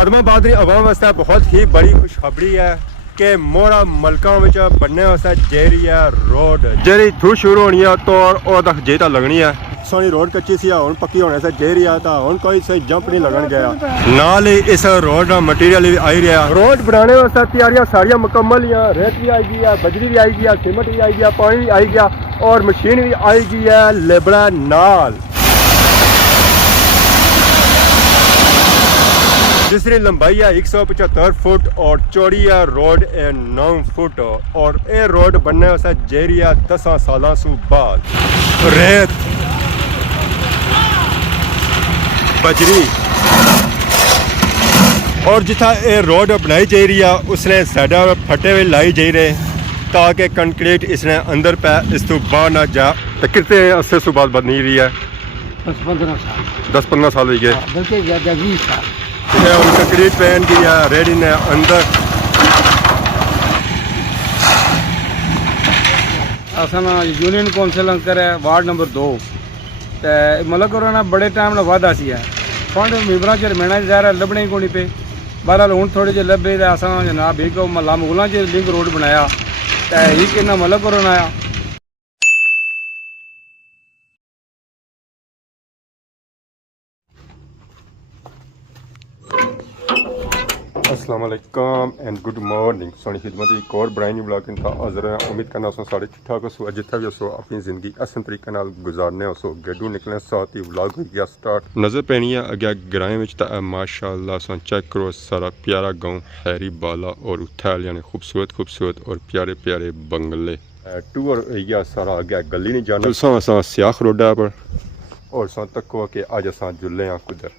खदमा बहादुरी अवाम वास्ते बहुत ही बड़ी खुशखबरी है कि मोड़ा मलका विच बनने वास्ते जेरिया रोड जेरी इत्थों शुरू होनी है तो और तक जे तक लगनी है। सोनी रोड कच्ची सी हुण पक्की होने से जेरिया था हुण कोई सही जंप नहीं लगन गया। नाल ही इस रोड का मटीरियल भी आई रहा। रोड बनाने वास्ते तैयारियां सारियां मुकम्मल ही, रेत भी आई गई है, बजरी भी आई गई है, सीमेंट भी आई गया, पानी भी आई गया और मशीन भी आई गई है लेबड़ा नाल, जिसकी लंबाई है 175 फुट और चौड़ी है रोड 9 फुट और ये रोड बनने वास्ते जेरिया 10 सालों से बाद रेत बजरी और जिथा ये रोड बनाई जा रही है उसने साइडा फटे हुए लाई जा रहे ताकि कंक्रीट इसने अंदर पे इस तो बाहर ना जा। तो कितने अरसे से बाद बनी रही है? 10-15 साल हो गए, बल्कि ज़्यादा 20 साल। कंक्रीट पहन की है रेडी ने अंदर असां यूनियन कौंसिल अंकर है वार्ड नंबर 2 ते मतलब करो बड़े टाइम ना वादा सी है फंड मेंबरां च रमेना ज़ाहिर लभने को नहीं पे। बहरहाल हुण थोड़े जे लभे ते असां जनाब एक महला मुगलां च लिंक रोड बनाया ते एक इन्ना मतलब करो आया। अस्सलाम वालेकुम एंड गुड मॉर्निंग। सोनी खिदमत एक और ब्राइन ब्लॉग इनका हाज़र है। उम्मीद करना सो सारे ठीक ठाक हो, जितना भी हो अपनी ज़िंदगी आसान तरीके नाल गुजारने हो, गड्डू निकलने साथ ही व्लॉग हो गया स्टार्ट। नज़र पैनी है अगे ग्राएं में माशाअल्लाह सो चेक करो सारा प्यारा गाँव हैरी बाला और उत्थे यानी खूबसूरत खूबसूरत और प्यारे प्यारे बंगले टूर एरिया सारा अगे गली नहीं जाना सियाख रोडा पर और सो तक के अज अस जुले हाँ कुदर।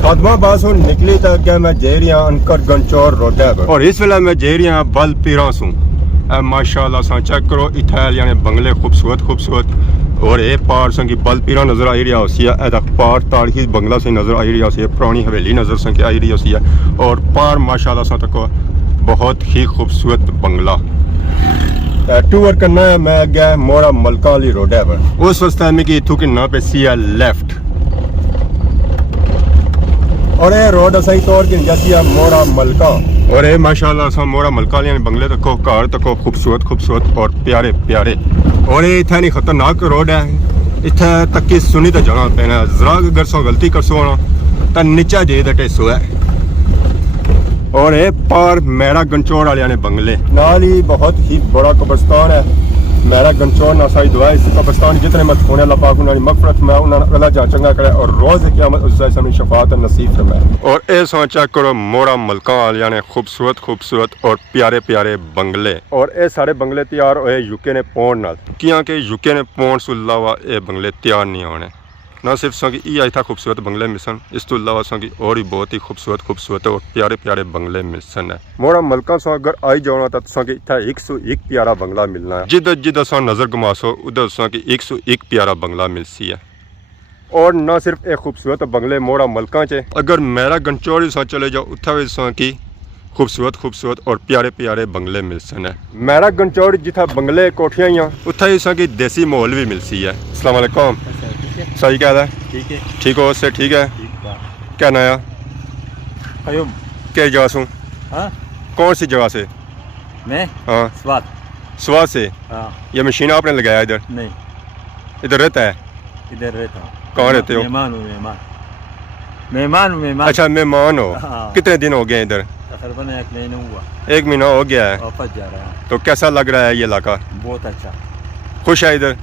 खदमा बासों निकली तक क्या मैं जेरिया अनकर गंचौर रोड पर और इस वेला मैं जेरिया बल पीरा सू माशाअल्लाह सा चेक करो इथैल यानी बंगले खूबसूरत खूबसूरत और ये पार संगी बल पीरा नजर आई रहा होसी है पार तारीखी बंगला से नजर आई रही होसी पुरानी हवेली नजर संगी आई रही होसी है और पार माशाअल्लाह सा तक बहुत ही खूबसूरत बंगला टूर करना है। मैं गया मोड़ा मलका वाली रोड पर उस वास्ते में कि इथू के ना पे सी है लेफ्ट और ये रोड सही तौर की जैसी है मोड़ा मलका और ये माशाल्लाह सा मोड़ा मलका यानी बंगले तको घर तको खूबसूरत खूबसूरत और प्यारे प्यारे और ये इतना नहीं खतरनाक रोड है। इतना तक की सुनी तो जाना पैना जरा अगर सो गलती कर सो तो नीचा जे टेसो है और ये पार मेरा गंचौर वाले ने बंगले नाल ही बहुत ही बड़ा कब्रिस्तान है मेरा गंचौर ना सारी दुआ इस कब्रिस्तान जितने मत होने अल्लाह पाक उन्होंने मगफरत में उन्होंने अल्लाह जहाँ चंगा करे और रोज़ क़यामत उससे हमें शफाअत नसीब फरमाए। और ये सोचा करो मोड़ा मलका वालिया ने खूबसूरत खूबसूरत और प्यारे प्यारे बंगले और ये सारे बंगले तैयार होए यूके ने पौन नाल क्योंकि यूके ने पौन से अलावा ये बंगले तैयार नहीं होने ना सिर्फ संगी ये इतना खूबसूरत बंगले मिसन इस तो अलावा संगी और भी बहुत ही खूबसूरत खूबसूरत और प्यारे प्यारे बंगले मिसन है। मोड़ा मलका सो अगर आई जाना तो संगी इतना 101 प्यारा बंगला मिलना है जिधर जिधर सो नजर घुमा सो उधर संगी 101 प्यारा बंगला मिलसी है। और ना सिर्फ एक खूबसूरत बंगले मोड़ा मलका च अगर मेरा गंचौरी सो चले जाओ उत्था भी संगी खूबसूरत खूबसूरत और प्यारे प्यारे बंगले मिलसन है। मेरा गंचौरी जिथा बंगले कोठियां ही उत्था ही संगी देसी माहौल भी मिलसी है। अस्सलाम वालेकुम। सही क्या है? ठीक है। ठीक हो उससे ठीक है। क्या नया अयुब क्या जगह से? हाँ कौन सी जगह से? मैं हाँ स्वाद से। हाँ ये मशीन आपने लगाया इधर? नहीं इधर रहता है? इधर रहता हूँ। कहाँ रहते हो? मेहमान हूँ मेहमान। अच्छा मेहमान हो। हाँ। कितने दिन हो गए इधर? तकरीबन 1 महीना हुआ। 1 महीना हो गया है। वापस जा रहा हूँ। तो कैसा लग रहा है ये इलाका? बहुत अच्छा। खुश है इधर?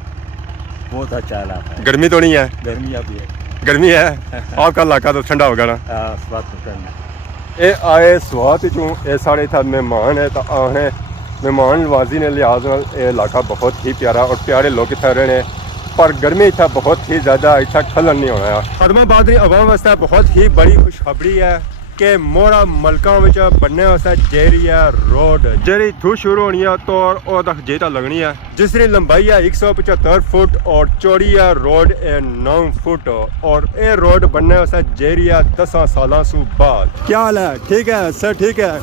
बहुत अच्छा इलाका है। गर्मी तो नहीं है? गर्मी अभी है। गर्मी है। आपका इलाका तो ठंडा होगा ना? स्वाद तो करना। ये आए स्वाद चूँ ये साढ़े था मेहमान है तो आने मेहमान नवाजी ने लिहाज ये इलाका बहुत ही प्यारा और प्यारे लोग इतने रहने पर गर्मी इतना बहुत ही ज़्यादा इतना खलन नहीं होना। खदमा बहादुरी अवाम वास्ते बहुत ही बड़ी खुशखबरी है कि मोड़ा मलका विच बनने वास्ते जेरिया रोड जेरी इथों शुरू होनी है तो और तक जे तक लगनी है, जिसकी लंबाई है 175 फुट और चौड़ी है रोड 9 फुट और ये रोड बनने वास्ते जेरिया 10 सालों से बाद। क्या हाल है? ठीक है सर? ठीक है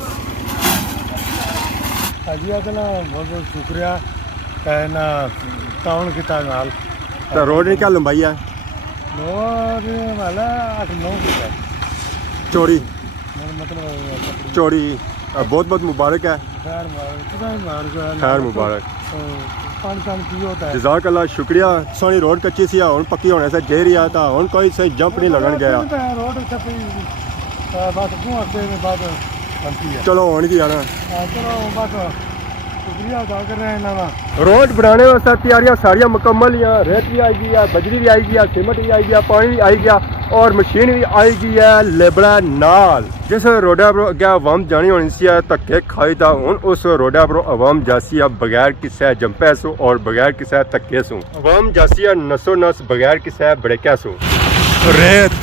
हाजी आदना बहुत बहुत शुक्रिया कहना ताउन किता नाल तो रोड की क्या लंबाई है? और वाला 8-9 फुट है चौड़ी मतलब चौड़ी बहुत बहुत मुबारक है। खैर मुबारक। पानी की होता है। जज़ाक अल्लाह शुक्रिया। सोनी रोड कच्ची सी हुन पक्की होने से जे रही था हुन कोई सही जंप नहीं लगन गया। रोड छपी बस 2 हफ्ते में बाद बनती है। चलो हुन की आना चलो बस शुक्रिया अदा कर रहे हैं ना। रोड बनाने वास्ते तैयारियां सारियां मुकम्मल हैं। रेत भी आई गई है, बजरी भी आई गई है, सीमेंट भी आई गया, पानी भी आई गया और मशीन भी आई गई है लेबड़ा नाल। जिस रोडा पर अगे अवाम जानी होनी सी धक्के खाई था हुन उस रोडा पर अवाम जासी है बगैर किसी जंपे सो और बगैर किसी धक्के सो। अवाम जासी है नसो नस बगैर किसी ब्रेके सो। रेत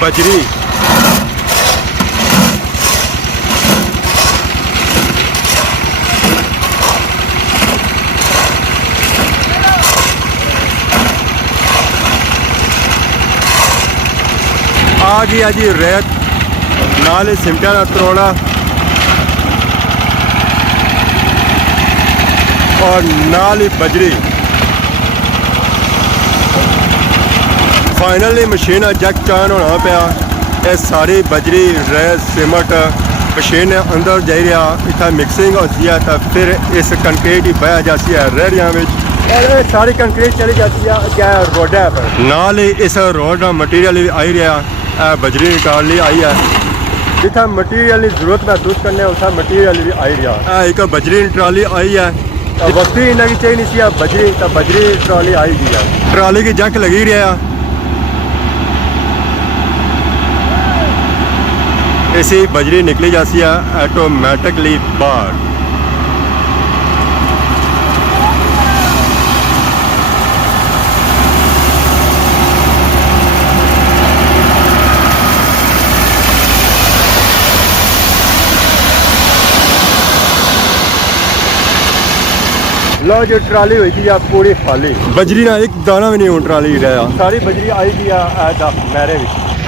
बजरी आ गया जी रेत नाल सिमटा का तरोड़ा और नाल ही बजरी। फाइनली मशीन जग चान होना पाया। ये सारी बजरी रेत सीमेंट मशीन अंदर जा रहा इतना मिक्सिंग होती है तो फिर इस कंक्रीट ही बह जाती है रेहड़ियां में और ये सारी कंक्रीट चली जाती है क्या रोडा पर। नाल ही इस रोड का मटीरियल भी आई रहा बजरी निकालनी आई है जितना मटीरियल की जरूरत महसूस करने उतना मटीरियल भी आई रहा। एक बजरी ट्राली आई है वक्ती इन्हें की चाहिए नहीं बजरी तो बजरी ट्राली आई गई है। ट्राली की जंक लगी रहा ऐसी बजरी निकली जाती है ऑटोमेटिकली बाहर। लो जो ट्राली हुई थी पूरी खाली बजरी ना एक दाना भी नहीं हूँ ट्राली रहा सारी बजरी आई गई मैरे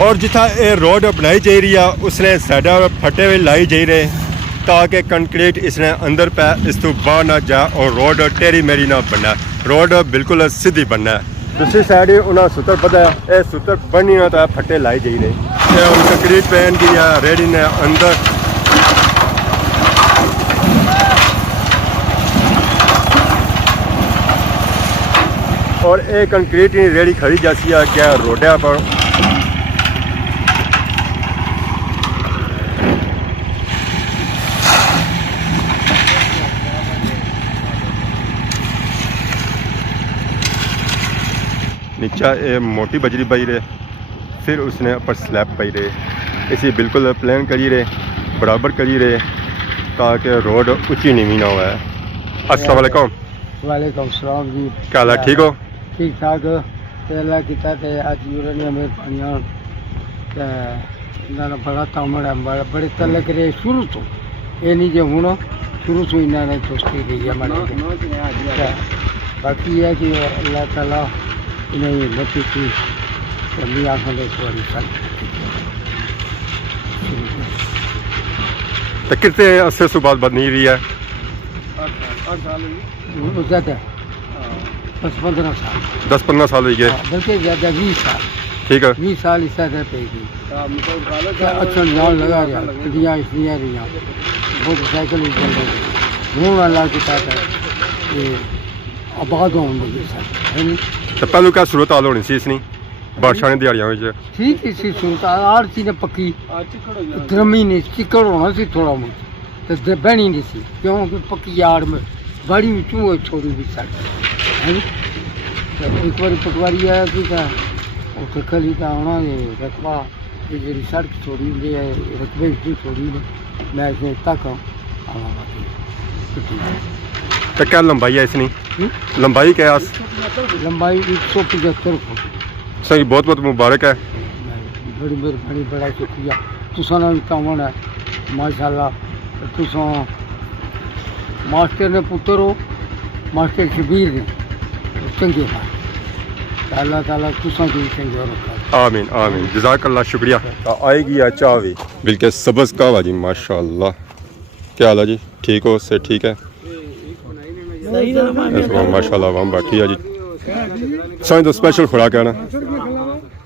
और जिथा ये रोड बनाई जा रही है उसने साइडा फटे हुए लाई जा रहे ताकि कंक्रीट इसने अंदर पे इस तो बाहर ना जा और रोड टेरी मेरी ना बनना रोड बिल्कुल सीधी बनना है। दूसरी साइड उन्हें सूत्र पता है ये सूत्र बननी ना तो फटे लाई जा रहे कंक्रीट पहन की रेडी ने अंदर और एक कंक्रीट रेडी खड़ी जाती है क्या रोडा पर। नीचा ये मोटी बजरी बई रहे फिर उसने ऊपर स्लैब बई रहे इसी बिल्कुल प्लान करी रहे बराबर करी रहे ताकि रोड ऊंची नीवी ना हुआ है। अस्सलाम वालेकुम। वालेकुम सलाम जी। क्या हाल है ठीक हो? ठीक ठाक अल्लाह किता ते अज यूरनिया मेहरबानियां ते इन्होंने बड़ा तामड़ है बड़े तलक रहे शुरू तो ये नहीं जो हूँ शुरू तो इन्होंने दोस्ती रही है हमारे बाकी है कि अल्लाह ताला इन्हें हिम्मत थी लंबी आंखों ने एक बार तो कितने अरसे से बाद नहीं रही है? 10-15 साल हो गए बल्कि ज़्यादा 20 साल। ठीक है 20 साल इस तरह पे अच्छा जान लगा रहा गड्डियाँ इसलिए रही मोटरसाइकिल भी चल रही हूँ अल्लाह की ताकत ये आबाद होने सर तो पहलू क्या सूरत हाल होनी सी इसनी बारिशा ने दिहाड़ियां में ठीक इसी सूरत हर चीज़ पक्की द्रमी नहीं चिकड़ होना सी थोड़ा बहुत तो बनी नहीं सी क्योंकि पक्की यार में बड़ी चूहे छोड़ी भी सड़ है एक बार पटवारी आया कि उत्थे खली का आना रकबा ये जी सड़क छोड़ी रकबे छोड़ी मैं इसे तक आवा तो क्या लंबाई है इसनी लंबाई क्या है? लंबाई 175 फुट। सही बहुत बहुत मुबारक है बड़ी मेहरबानी बड़ा शुक्रिया तुसा भी कामन है माशाल्लाह तुसा मास्टर ने पुत्र हो मास्टर शबीर ने चंगे अल्लाह ताला तुसां की संजो रखा आमीन आमीन जज़ाकल्लाह शुक्रिया आएगी या चाह भी बिल्कुल सब्ज़ कहवा जी माशाल्लाह क्या हाल है जी ठीक हो से ठीक है माशाल्लाह वहाँ बैठी है जी समझ तो स्पेशल खुराक है ना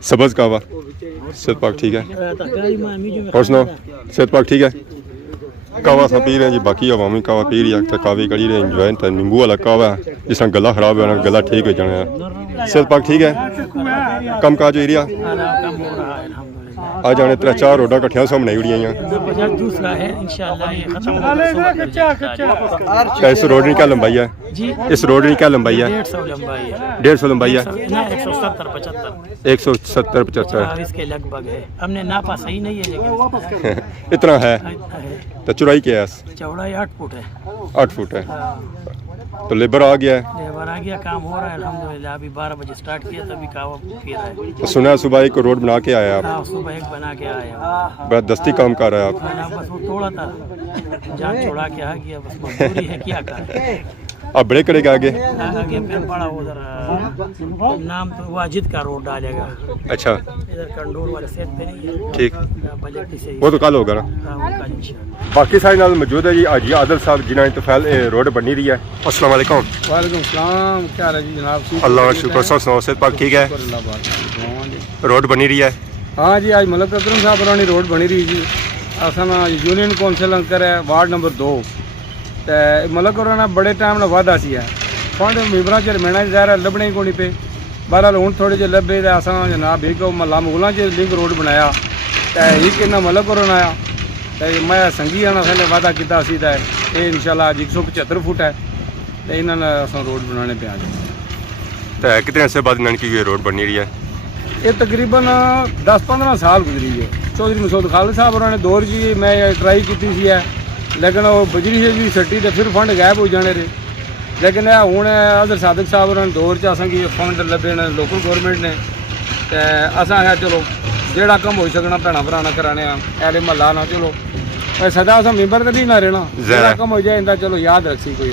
सब्ज़ कहवा सेहत पाक ठीक है और सुनाओ सेहत पाक ठीक है कहवा सा पी रहे हैं जी बाकी अवामी कहवा पी रही है तो कावी करी रहे इंजॉय तो नींबू वाला कहवा है जिस तरह गला खराब है गला ठीक हो जाना है सेहत पाक ठीक है कम काज हो रहा आ जाने 3-4 रोडा कट्ठियां सामने उड़ियां इस रोड की क्या लंबाई है इस रोड की क्या लंबाई है 150 लंबाई है 170-75 इसके लगभग है हमने नापा सही नहीं है लेकिन इतना है तो चौड़ाई क्या है चौड़ाई 8 फुट है 8 फुट है तो लेबर आ गया है लेबर आ गया काम हो रहा है अल्हम्दुलिल्लाह अभी 12 बजे स्टार्ट किया तभी काम फिर है तो सुना सुबह एक रोड बना के आया आप हाँ सुबह एक बना के आया बड़ा दस्ती काम कर रहे हैं आप खाना बस वो थोड़ा था जान छोड़ा के आ गया बस मजबूरी है क्या करें आप बड़े करेगा आगे आगे फिर पड़ा उधर नाम तो वाजिद का रोड डालेगा अच्छा इधर कंडोल वाले सेट पे नहीं है ठीक बजट से वो तो कल होगा ना बाकी सारे नाल मौजूद है जी अजी आदिल साहब जिन्हें इंतफाल रोड बनी रही है अस्सलाम वालेकुम वालेकुम सलाम क्या हाल है जी जनाब अल्लाह का शुक्र सौ सौ सेहत पाक ठीक है रोड बनी रही है हाँ जी आज मलक अकरम साहब पुरानी रोड बनी रही जी असन यूनियन कौंसिल अंकर है वार्ड नंबर 2 ते मलक होरां बड़े टाइम नाल वादा सी है फंड मेंबरां च रमेना ज़ाहिर लभने ही कोनी पे बहरहाल हुण थोड़े जे लभे ते असां जनाब एक महला मुगलां च लिंक रोड बनाया ते एक इन्ना मलक होरां आया ते मैं संगी आना साले वादा कीता सी ते ये इंशाल्लाह अज 175 फुट है ते इन्हां नाल असां रोड बनाने पे आ गए तो कितने अर्से बाद इन्होंने की रोड बनी रही है ये तकरीबन 10-15 साल गुजरी है चौधरी मसूद खालिद साहब उन्होंने दौर जी मैं ट्राई की थी है लेकिन वो बजरी ही सट्टी तो फिर फंड गायब हो जाने रहे लेकिन हूँ अदर सादिक साहब उन्होंने दौर च असेंगी फंड लभे ने लोकल गौरमेंट ने तो असा है चलो जेड़ा कम हो सकना भैन भरा कराने ऐले महला ना चलो सदा अस मैंबर तो नहीं ना रहना जेड़ा कम हो जाए इंदा चलो याद रखी कोई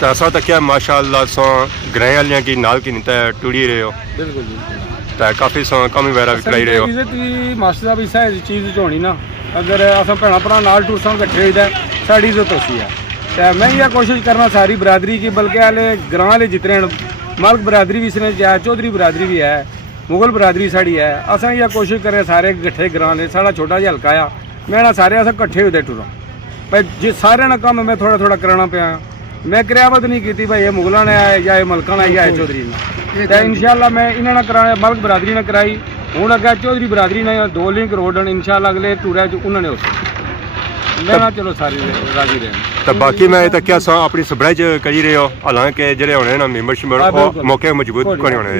तो ऐसा तो क्या माशाअल्लाह सो ग्रह वालियां की नाल की नहीं टुड़ी रहे हो बिल्कुल बिल्कुल तो काफ़ी सो कम वगैरह भी कराई रहे हो इज्जत भी मास्टर साहब इस चीज़ होनी ना अगर अस भैन भरा नाल टूरसा कट्ठे होईदा साड़ी इज्जत होती है तो मैं ये कोशिश करना सारी बरादरी की बल्कि हाले ग्रां वाले जितने मलक बरादरी भी इसने है चौधरी बरादरी भी है मुगल बरादरी साड़ी है अस ये कोशिश करें सारे कट्ठे ग्रां ने साड़ा छोटा जिहा हल्का आ मैं ना सारे अस कट्ठे होते टूरां भाई जे सारे ना कम मैं थोड़ा थोड़ा कराना पाया मैं क्रियावत नहीं की भाई ये मुगलों ने या ये मलका ने या चौधरी ने तो इंशाल्लाह मैं इन्होंने कराया मलक बरादरी ने कराई हूँ अगर चौधरी बरादरी ने 2 लिंक रोड इंशाल्लाह अगले टूर उन्होंने उस मैं ना चलो सारी राजी रहे तो बाकी मैं तो क्या सो अपनी सबराई च करी रहे हो हालांकि जेडे होने ना मेंबरशिप मौके मौजूद कोनी होने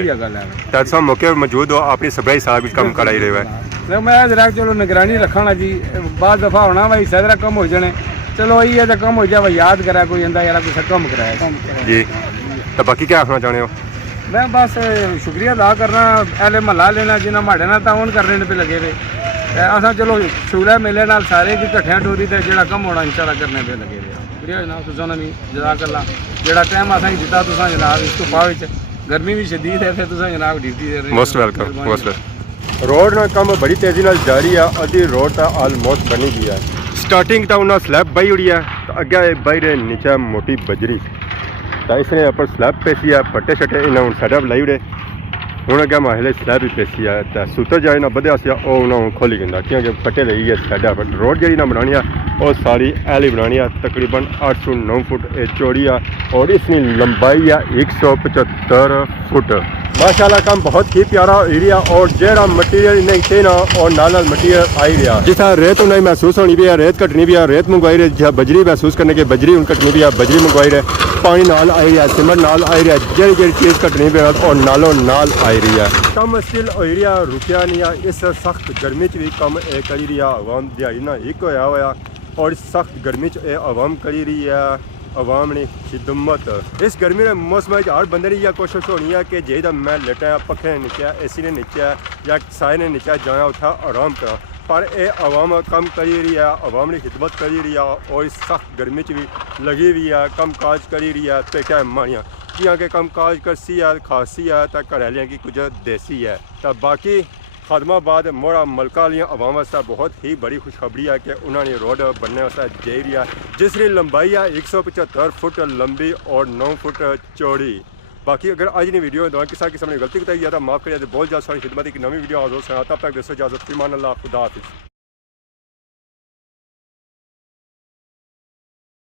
तो सब मौके मौजूद हो अपनी सबराई साहब भी कम कराई रहे हो मैं जरा चलो निगरानी रखना जी बाद दफा होना भाई सदरा कम हो जाने चलो यही है तो कम हो जाए याद करा कोई अंदा यार कुछ कम कराया जी तो बाकी क्या आखना चाहते हो मैं बस शुक्रिया अदा करना ऐले महला लेना जिन्हें माड़े ना ताउन करने पे लगे वे असा चलो शुक्रिया मेले नाल सारे की कट्ठियां टोरी ते जेड़ा कम होना इंशाल्लाह करने पे लगे वे शुक्रिया जनाब तुसां ने भी जज़ाकल्लाह जेड़ा टाइम असें दिता तुसां जनाब इस तो बाद गर्मी भी शदीद है फिर तुसां जनाब ड्यूटी दे रहे most welcome most welcome road ना कम बड़ी तेजी नाल जारी है अद्धी रोड तो ऑलमोस्ट बनी गई है स्टार्टिंग तो उन्हें स्लैब बही उड़ी है तो अगे बही रहे नीचे मोटी बजरी तो इसने ऊपर स्लैब पेसी है पट्टे शट्टे इन्हें हूँ सेटअप लाई उड़े हूँ अगर माहले स्लैब भी पेसी है तो सूतर जाए ना बधया सी उन्होंने खोली गंदा क्योंकि पट्टे लाई है सेटअप रोड जी ना बनानी है वो सारी ऐली बनानी है तकरीबन 809 फुट चौड़ी है और इसकी लंबाई है 175 फुट माशाल्लाह काम बहुत ही प्यारा एरिया और जेड़ा मटीरियल नहीं थे ना और नाल मटीरियल आई रहा जितना रेत नहीं महसूस होनी भी है रेत कटनी भी है रेत मंगवाई रहे जहाँ बजरी महसूस करने की बजरी उन कटनी भी है बजरी मंगवाई रहे पानी नाल आई रहा है सीमेंट नाल आई रहा है जेड़ी चीज़ कटनी भी है और नालों नाल आई रही है कम स्टिल एरिया रुकिया नहीं है इस सख्त गर्मी च भी कम करी रही है आवाम दिहाड़ी ना एक होया होया और इस सख्त गर्मी च आवाम करी रही है आवाम ने खिदमत इस गर्मी के मौसम हर बंदे की यह कोशिश होनी है कि जेदा मैं लेटा पखे ने नीचे AC ने नीचे या साए ने नीचे जाया उठा आराम करा पर यह आवाम कम करी रही है आवाम ने खिदमत करी रही है और इस सख्त गर्मी च भी लगी हुई है कम काज करी रही है पेटा मारियाँ ਬੱਚੀਆਂ ਕੇ ਕੰਮ ਕਾਜ ਕਰਸੀ ਹੈ ਖਾਸੀ ਹੈ ਤਾਂ ਘਰ ਵਾਲਿਆਂ ਕੀ ਕੁਝ ਦੇਸੀ ਹੈ ਤਾਂ ਬਾਕੀ ਖਾਦਮਾਬਾਦ ਮੋੜਾ ਮਲਕਾ ਵਾਲੀਆਂ ਆਵਾਮ ਵਾਸਤੇ ਬਹੁਤ ਹੀ ਬੜੀ ਖੁਸ਼ਖਬਰੀ ਹੈ ਕਿ ਉਹਨਾਂ ਨੇ ਰੋਡ ਬਣਨੇ ਵਾਸਤੇ ਦੇ ਰਹੀ ਹੈ ਜਿਸ ਦੀ ਲੰਬਾਈ ਹੈ 175 ਫੁੱਟ ਲੰਬੀ ਔਰ 9 ਫੁੱਟ ਚੌੜੀ। बाकी अगर आज की वीडियो दौरान किसी किस्म ने गलती बताई है तो माफ़ करिए। बहुत जल्द सारी खिदमत एक नवी वीडियो हाजिर होगा। तब तक दोस्तों इजाज़त, फ़िमान अल्लाह, खुदा हाफिज़।